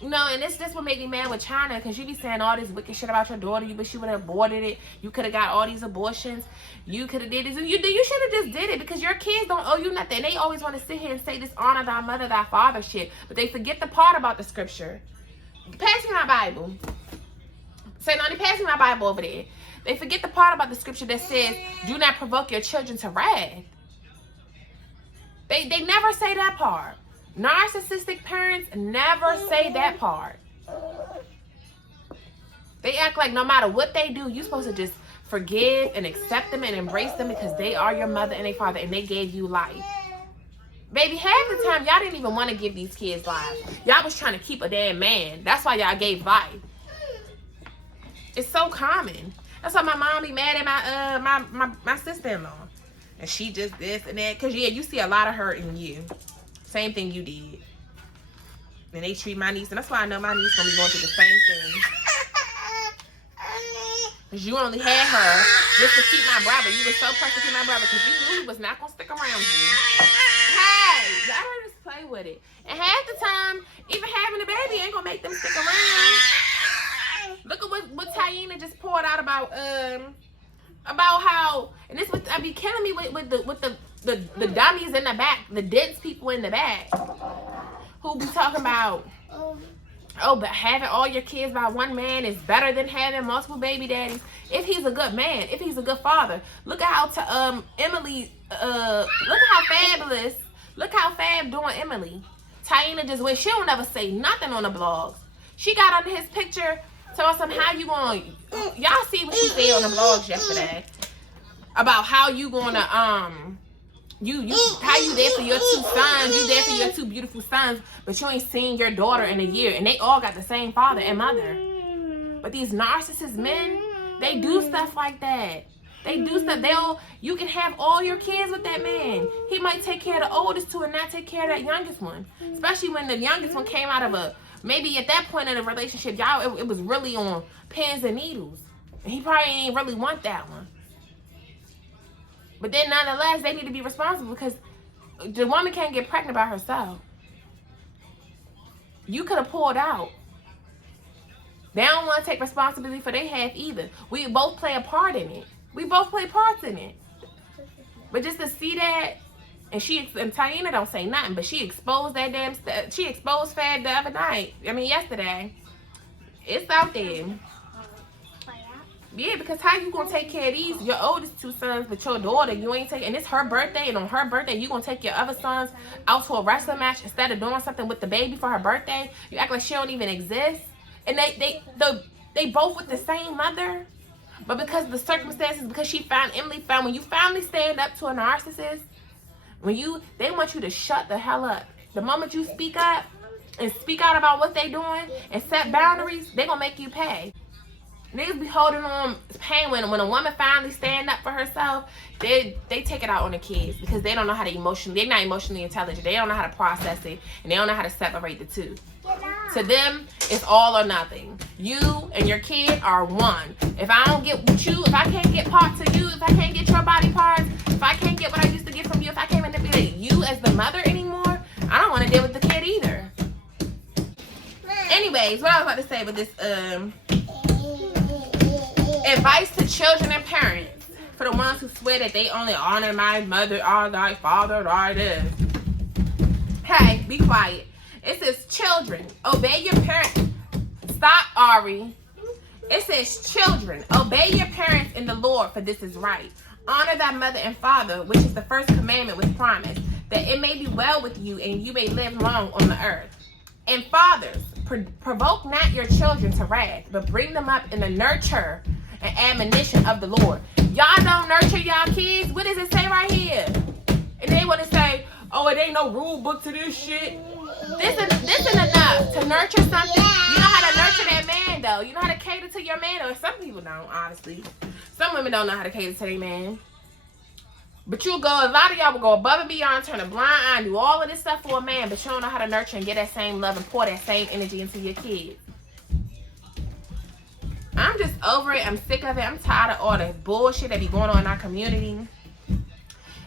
You know, and this what made me mad with China, because you be saying all this wicked shit about your daughter. You wish you would have aborted it. You could have got all these abortions. You could have did this. You should have just did it, because your kids don't owe you nothing. They always want to sit here and say this honor thy mother, thy father shit, but they forget the part about the scripture. Pass me my Bible. Say, no, pass me my Bible over there. They forget the part about the scripture that says, do not provoke your children to wrath. They never say that part. Narcissistic parents never say that part. They act like no matter what they do, you're supposed to just forgive and accept them and embrace them because they are your mother and their father and they gave you life. Baby, half the time, y'all didn't even want to give these kids life. Y'all was trying to keep a damn man. That's why y'all gave life. It's so common. That's why my mom be mad at my sister-in-law. And she just this and that. Because, yeah, you see a lot of hurt in you. Same thing you did. And they treat my niece, and that's why I know my niece gonna be going through the same thing. Because you only had her just to keep my brother. You were so pressed to keep my brother because you knew he was not gonna stick around you. Hey, y'all heard us play with it. And half the time, even having a baby ain't gonna make them stick around. Look at what Taina just poured out about how, and this would be killing me with the dummies in the back, the dense people in the back, who be talking about, oh, but having all your kids by one man is better than having multiple baby daddies. If he's a good man, if he's a good father. Look at how Emily, look how Fab doing Emily. Taina just went, she don't ever say nothing on the blogs. She got under his picture, told us how you gonna, y'all see what she said on the blogs yesterday about how you gonna how you there for your two sons, you there for your two beautiful sons, but you ain't seen your daughter in a year, and they all got the same father and mother. But these narcissist men, they do stuff like that. They do stuff. You can have all your kids with that man. He might take care of the oldest two and not take care of that youngest one. Especially when the youngest one came out of maybe at that point in the relationship, y'all, it was really on pins and needles. And he probably ain't really want that one. But then nonetheless, they need to be responsible because the woman can't get pregnant by herself. You could have pulled out. They don't want to take responsibility for their half either. We both play a part in it. We both play parts in it. But just to see that, and Taina don't say nothing, but she exposed that damn stuff. She exposed Fab the other night. Yesterday. It's out there. Yeah, because how you gonna take care of these, your oldest two sons, but your daughter, you ain't taking, and it's her birthday, and on her birthday, you gonna take your other sons out to a wrestling match instead of doing something with the baby for her birthday? You act like she don't even exist. And they both with the same mother, but because of the circumstances, because Emily found, when you finally stand up to a narcissist, they want you to shut the hell up. The moment you speak up and speak out about what they doing and set boundaries, they gonna make you pay. Niggas be holding on pain when a woman finally stand up for herself. They take it out on the kids because they don't know how to they're not emotionally intelligent. They don't know how to process it, and they don't know how to separate the two. To them, it's all or nothing. You and your kid are one. If I don't get with you, if I can't get parts of you, if I can't get your body parts, if I can't get what I used to get from you, if I can't manipulate you as the mother anymore, I don't want to deal with shit either. Anyways, what I was about to say with this advice to children and parents, for the ones who swear that they only honor my mother or thy father or this. Hey, be quiet. It says children, obey your parents. Stop, Ari. It says children, obey your parents in the Lord, for this is right. Honor thy mother and father, which is the first commandment with promise, that it may be well with you and you may live long on the earth. And fathers, provoke not your children to wrath, but bring them up in the nurture and admonition of the Lord. Y'all don't nurture y'all kids. What does it say right here? And they want to say, oh, it ain't no rule book to this shit. This is enough to nurture something. You know how to nurture that man, though. You know how to cater to your man, or some people don't, honestly. Some women don't know how to cater to their man. But a lot of y'all will go above and beyond, turn a blind eye, and do all of this stuff for a man, but you don't know how to nurture and get that same love and pour that same energy into your kids. I'm just over it. I'm sick of it. I'm tired of all the bullshit that be going on in our community.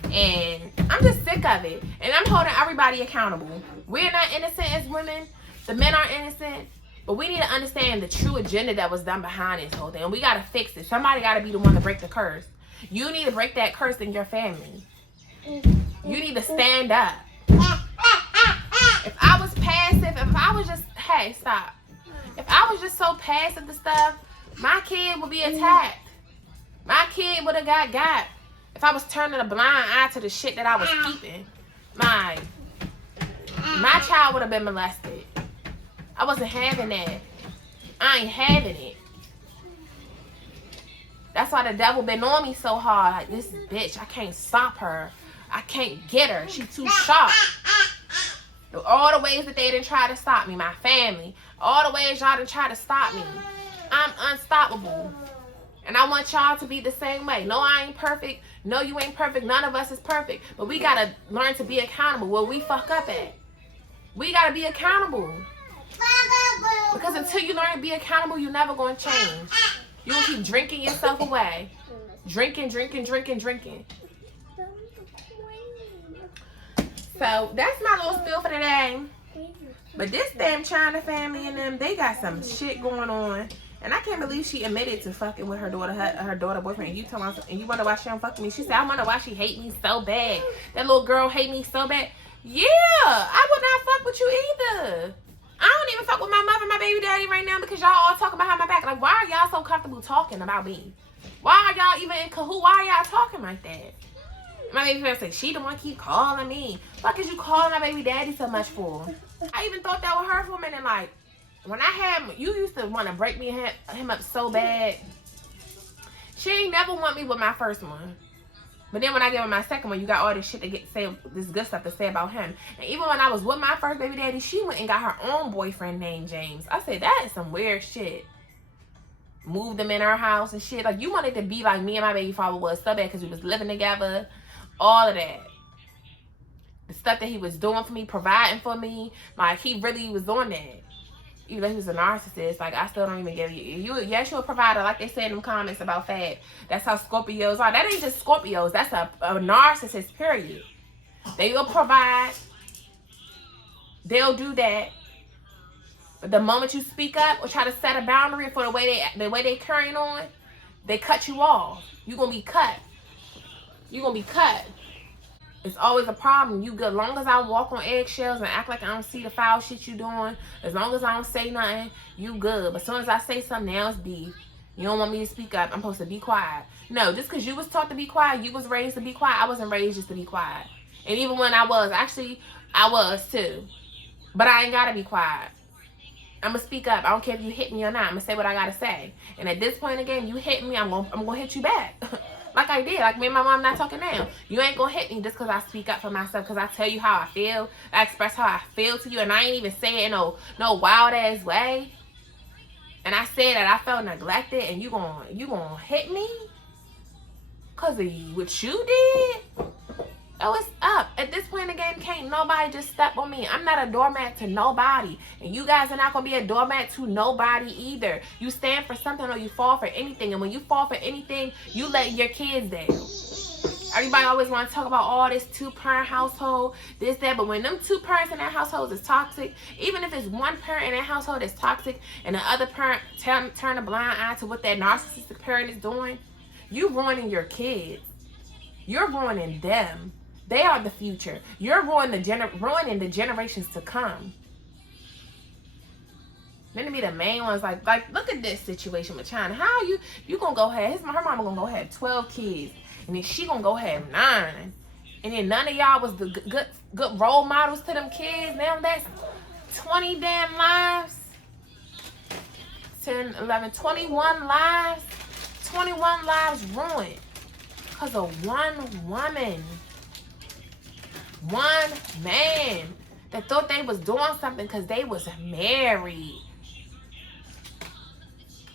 And I'm just sick of it. And I'm holding everybody accountable. We're not innocent as women. The men aren't innocent. But we need to understand the true agenda that was done behind this whole thing. And we got to fix it. Somebody got to be the one to break the curse. You need to break that curse in your family. You need to stand up. If I was passive, if I was just, hey, stop. If I was just so passive to stuff, my kid would be attacked. My kid would have got. If I was turning a blind eye to the shit that I was keeping, my child would have been molested. I wasn't having that. I ain't having it. That's why the devil been on me so hard. Like, this bitch, I can't stop her. I can't get her. She's too sharp. All the ways that they didn't try to stop me, my family, all the ways y'all didn't try to stop me. I'm unstoppable. And I want y'all to be the same way. No, I ain't perfect. No, you ain't perfect. None of us is perfect. But we got to learn to be accountable where we fuck up at. We got to be accountable. Because until you learn to be accountable, you're never going to change. You will keep drinking yourself away. Drinking. So, that's my little spill for today. But this damn China family and them, they got some shit going on. And I can't believe she admitted to fucking with her daughter boyfriend. And you tell me, and you wonder why she don't fuck with me. She said, I wonder why she hate me so bad. That little girl hate me so bad. Yeah, I would not fuck with you either. I don't even fuck with my mother and my baby daddy right now because y'all all talking behind my back. Like, why are y'all so comfortable talking about me? Why are y'all even in cahoot? Why are y'all talking like that? My baby friend said, she the one keep calling me. Fuck is you calling my baby daddy so much for? I even thought that was her for a minute. Like, when I had, you used to want to break me and him up so bad. She ain't never want me with my first one. But then when I gave her my second one, you got all this shit to say, this good stuff to say about him. And even when I was with my first baby daddy, she went and got her own boyfriend named James. I said, that is some weird shit. Moved them in our house and shit. Like, you wanted to be like me and my baby father was so bad because we was living together. All of that. The stuff that he was doing for me, providing for me. Like, he really was on that. Even though he was a narcissist, like, I still don't even give you. Yes, you're a provider, like they said in them comments about Fab. That's how Scorpios are. That ain't just Scorpios. That's a narcissist, period. They will provide. They'll do that. But the moment you speak up or try to set a boundary for the way they carrying on, they cut you off. You're going to be cut. You're going to be cut. It's always a problem. You good. As long as I walk on eggshells and act like I don't see the foul shit you doing, as long as I don't say nothing, you good. But as soon as I say something, now it's beef. You don't want me to speak up. I'm supposed to be quiet. No, just because you was taught to be quiet, you was raised to be quiet. I wasn't raised just to be quiet. And even when I was, actually, I was too. But I ain't got to be quiet. I'm going to speak up. I don't care if you hit me or not. I'm going to say what I got to say. And at this point in the game, you hit me, I'm going to hit you back. Like I did. Like me and my mom not talking now. You ain't going to hit me just because I speak up for myself. Because I tell you how I feel. I express how I feel to you. And I ain't even say it in no wild ass way. And I said that I felt neglected. And you gonna hit me? Because of what you did? Oh, it's up. At this point in the game, can't nobody just step on me. I'm not a doormat to nobody. And you guys are not going to be a doormat to nobody either. You stand for something or you fall for anything. And when you fall for anything, you let your kids down. Everybody always want to talk about all this two-parent household, this, that. But when them two parents in that household is toxic, even if it's one parent in that household that's toxic and the other parent turn a blind eye to what that narcissistic parent is doing, you ruining your kids. You're ruining them. They are the future. You're ruining the generations to come. Then to be the main ones, like look at this situation with China. How you gonna go ahead? Her mama gonna go ahead 12 kids, and then she gonna go ahead 9, and then none of y'all was the good role models to them kids. Now that's 20 damn lives. 10, 11, 21 lives. 21 lives ruined because of one woman, one man that thought they was doing something because they was married.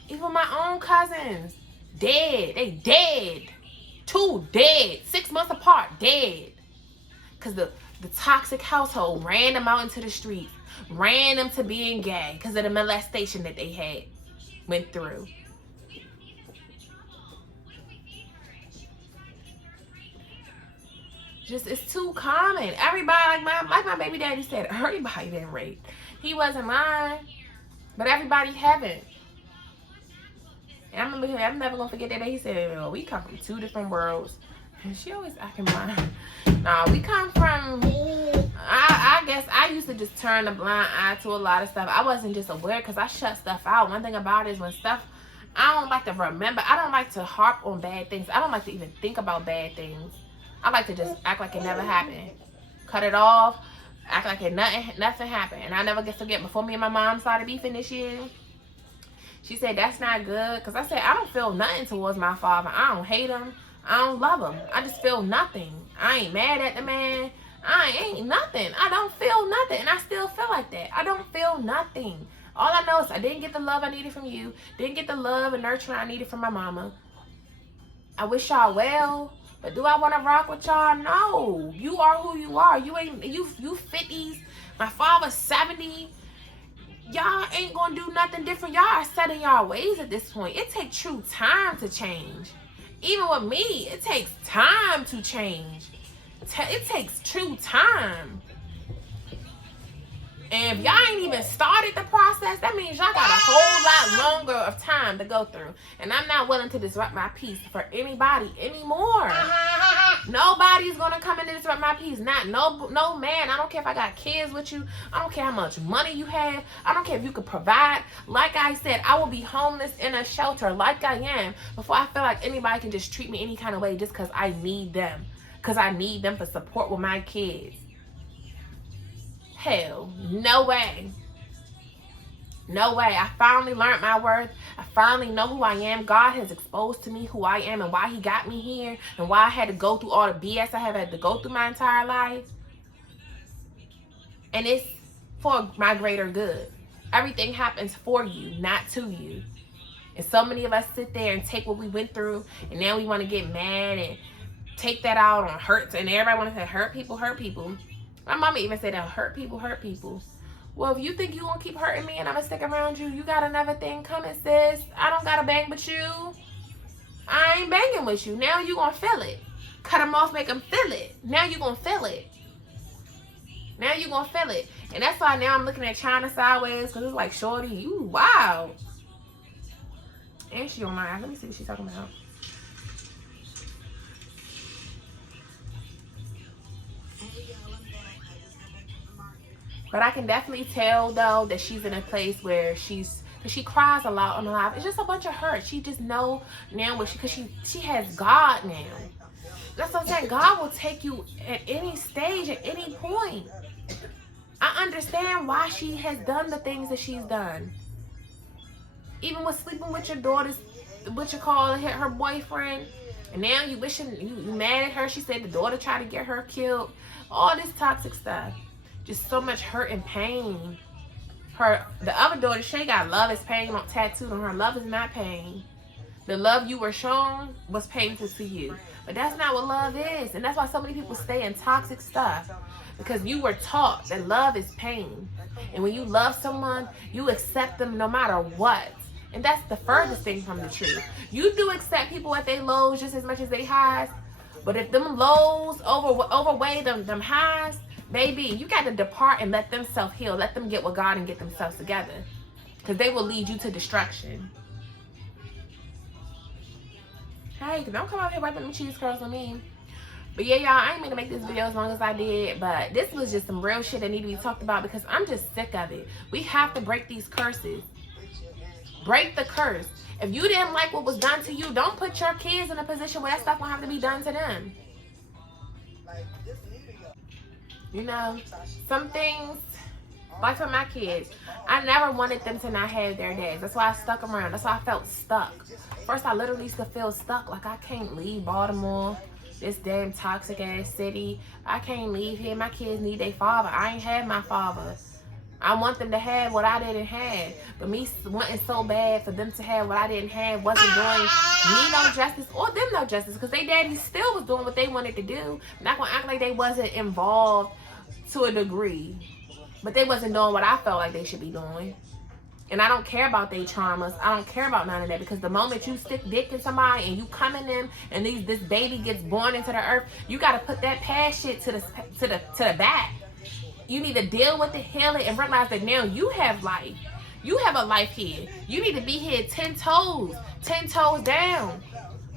Even my own cousins, dead. They dead. 2 dead. 6 months apart, dead. Because the toxic household ran them out into the streets, ran them to being gay because of the molestation that they went through. Just, it's too common. Everybody, like my baby daddy said, everybody been raped. He wasn't lying, but everybody haven't. And I remember him, I'm never gonna forget that day he said, "Oh, we come from 2 different worlds." And she always acting blind. Nah, we come from, I guess I used to just turn a blind eye to a lot of stuff. I wasn't just aware because I shut stuff out. One thing about it is when stuff, I don't like to remember. I don't like to harp on bad things. I don't like to even think about bad things. I like to just act like it never happened. Cut it off. Act like nothing happened. And I never get forget, before me and my mom started beefing this year, she said, "That's not good." Because I said, I don't feel nothing towards my father. I don't hate him. I don't love him. I just feel nothing. I ain't mad at the man. I ain't nothing. I don't feel nothing. And I still feel like that. I don't feel nothing. All I know is I didn't get the love I needed from you. Didn't get the love and nurturing I needed from my mama. I wish y'all well. But do I want to rock with y'all? No. You are who you are. You 50s. My father's 70. Y'all ain't gonna do nothing different. Y'all are set in y'all ways at this point. It takes true time to change. Even with me, it takes time to change. It takes true time. And if y'all ain't even started the process, that means y'all got a whole lot longer of time to go through. And I'm not willing to disrupt my peace for anybody anymore. Nobody's gonna come in and disrupt my peace. Not no man. I don't care if I got kids with you. I don't care how much money you have. I don't care if you could provide. Like I said, I will be homeless in a shelter like I am before I feel like anybody can just treat me any kind of way just because I need them. Because I need them for support with my kids. Hell, no way. No way. I finally learned my worth. I finally know who I am. God has exposed to me who I am and why he got me here and why I had to go through all the BS I have had to go through my entire life. And it's for my greater good. Everything happens for you, not to you. And so many of us sit there and take what we went through, and now we want to get mad and take that out on hurts. And everybody want to say, hurt people, hurt people. My mama even said that, hurt people, hurt people. Well, if you think you gonna keep hurting me and I'm gonna stick around you, you got another thing coming, sis. I don't gotta bang with you. I ain't banging with you. Now you gonna feel it. Cut them off, make them feel it. Now you gonna feel it. Now you gonna feel it. And that's why now I'm looking at China sideways, because it's like, shorty, you wow. And she on mine. Let me see what she's talking about. But I can definitely tell, though, that she's in a place where she cries a lot on the live. It's just a bunch of hurt. She just know now because she has God now. That's what I'm saying. God will take you at any stage, at any point. I understand why she has done the things that she's done. Even with sleeping with your daughter's, what you call it, her boyfriend. And now you wishing, you mad at her. She said the daughter tried to get her killed. All this toxic stuff. Just so much hurt and pain. The other daughter, Shay, got love is pain tattooed on her. Love is not pain. The love you were shown was painful to you. But that's not what love is. And that's why so many people stay in toxic stuff. Because you were taught that love is pain. And when you love someone, you accept them no matter what. And that's the furthest thing from the truth. You do accept people at their lows just as much as they highs. But if them lows overweigh them highs, baby, you got to depart and let them self-heal. Let them get with God and get themselves together. Because they will lead you to destruction. Hey, don't come out here wiping them cheese curls on me. But yeah, y'all, I ain't mean to make this video as long as I did. But this was just some real shit that need to be talked about because I'm just sick of it. We have to break these curses. Break the curse. If you didn't like what was done to you, don't put your kids in a position where that stuff will have to be done to them. You know, some things, like for my kids, I never wanted them to not have their dads. That's why I stuck around. That's why I felt stuck. First, I literally used to feel stuck. Like, I can't leave Baltimore, this damn toxic ass city. I can't leave here. My kids need their father. I ain't had my father. I want them to have what I didn't have. But me wanting so bad for them to have what I didn't have wasn't doing me no justice or them no justice. Because they daddy still was doing what they wanted to do. I'm not going to act like they wasn't involved to a degree. But they wasn't doing what I felt like they should be doing. And I don't care about their traumas. I don't care about none of that. Because the moment you stick dick in somebody and you come in them and this baby gets born into the earth, you got to put that past shit to the back. You need to deal with it, heal it, and realize that now you have life. You have a life here. You need to be here 10 toes down.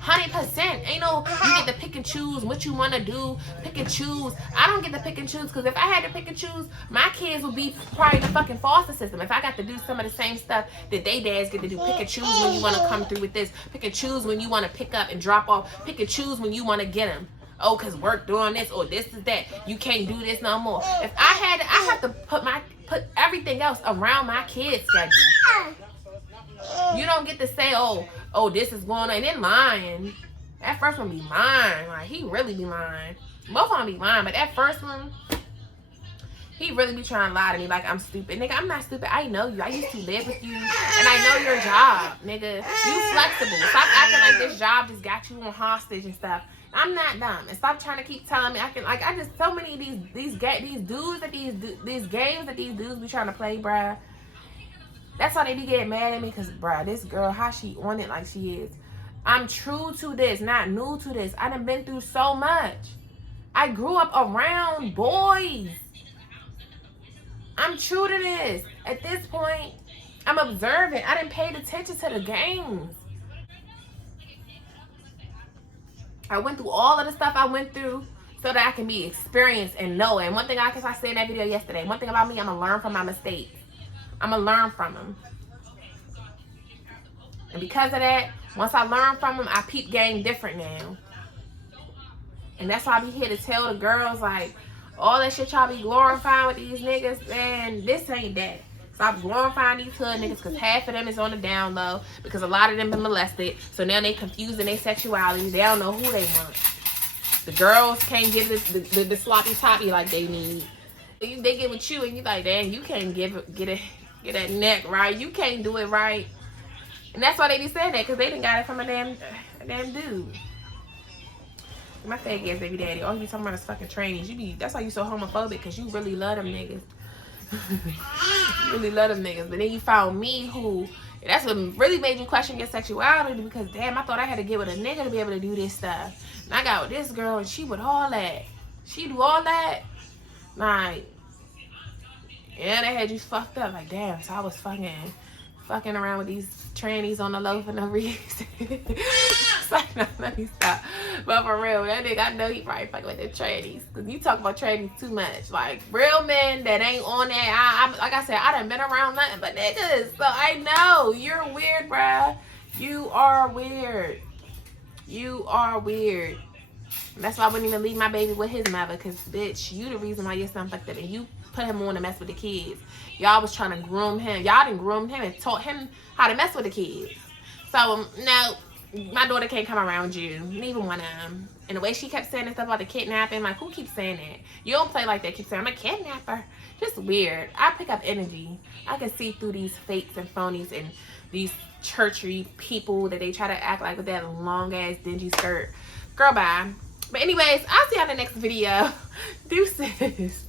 100%. Ain't no, you get to pick and choose what you want to do. Pick and choose. I don't get to pick and choose because if I had to pick and choose, my kids would be probably the fucking foster system. If I got to do some of the same stuff that they dads get to do. Pick and choose when you want to come through with this. Pick and choose when you want to pick up and drop off. Pick and choose when you want to get them. Oh, because work doing this or this is that. You can't do this no more. If I have to put everything else around my kids' schedule. You don't get to say, oh, this is going on. And then lying. That first one be lying. Like, he really be lying. Both of them be lying. But that first one, he really be trying to lie to me like I'm stupid. Nigga, I'm not stupid. I know you. I used to live with you. And I know your job, nigga. You flexible. Stop acting like this job just got you on hostage and stuff. I'm not dumb. And stop trying to keep telling me I just so many of these games that these dudes be trying to play, bruh. That's why they be getting mad at me, because bruh, this girl, how she on it like she is. I'm true to this, not new to this. I done been through so much. I grew up around boys. I'm true to this. At this point, I'm observant. I done paid attention to the games. I went through all of the stuff I went through so that I can be experienced and know. And one thing I said in that video yesterday, one thing about me, I'm going to learn from my mistakes. I'm going to learn from them. And because of that, once I learn from them, I peep game different now. And that's why I be here to tell the girls, like, all that shit y'all be glorifying with these niggas, man, this ain't that. Stop glorifying these hood niggas, because half of them is on the down low, because a lot of them been molested. So now they confused in their sexuality. They don't know who they want. The girls can't give the sloppy toppy like they need. They get with you and you like, damn, you can't get that neck right. You can't do it right. And that's why they be saying that, because they done got it from a damn dude. My fat ass baby daddy, all you be talking about is fucking trainees. That's why you so homophobic, because you really love them niggas. You really love them niggas. But then you found me who, that's what really made you question your sexuality, because damn, I thought I had to get with a nigga to be able to do this stuff. And I got with this girl and she with all that. She do all that. Like, yeah, they had you fucked up. Like, damn, so I was fucking around with these trannies on the low for no reason. It's like, no, let me stop. But for real, that nigga, I know he probably fucking with the trannies. Because you talk about trannies too much. Like, real men that ain't on that. Like I said, I done been around nothing but niggas. So I know. You're weird, bruh. You are weird. You are weird. And that's why I wouldn't even leave my baby with his mother. Because, bitch, you the reason why your son fucked up. And you put him on to mess with the kids. Y'all was trying to groom him. Y'all done groomed him and taught him how to mess with the kids. So, no, my daughter can't come around you. Neither one of them. And the way she kept saying this stuff about the kidnapping, like, who keeps saying that? You don't play like that. Keep saying, I'm a kidnapper. Just weird. I pick up energy. I can see through these fakes and phonies and these churchy people that they try to act like with that long-ass dingy skirt. Girl, bye. But anyways, I'll see you on the next video. Deuces.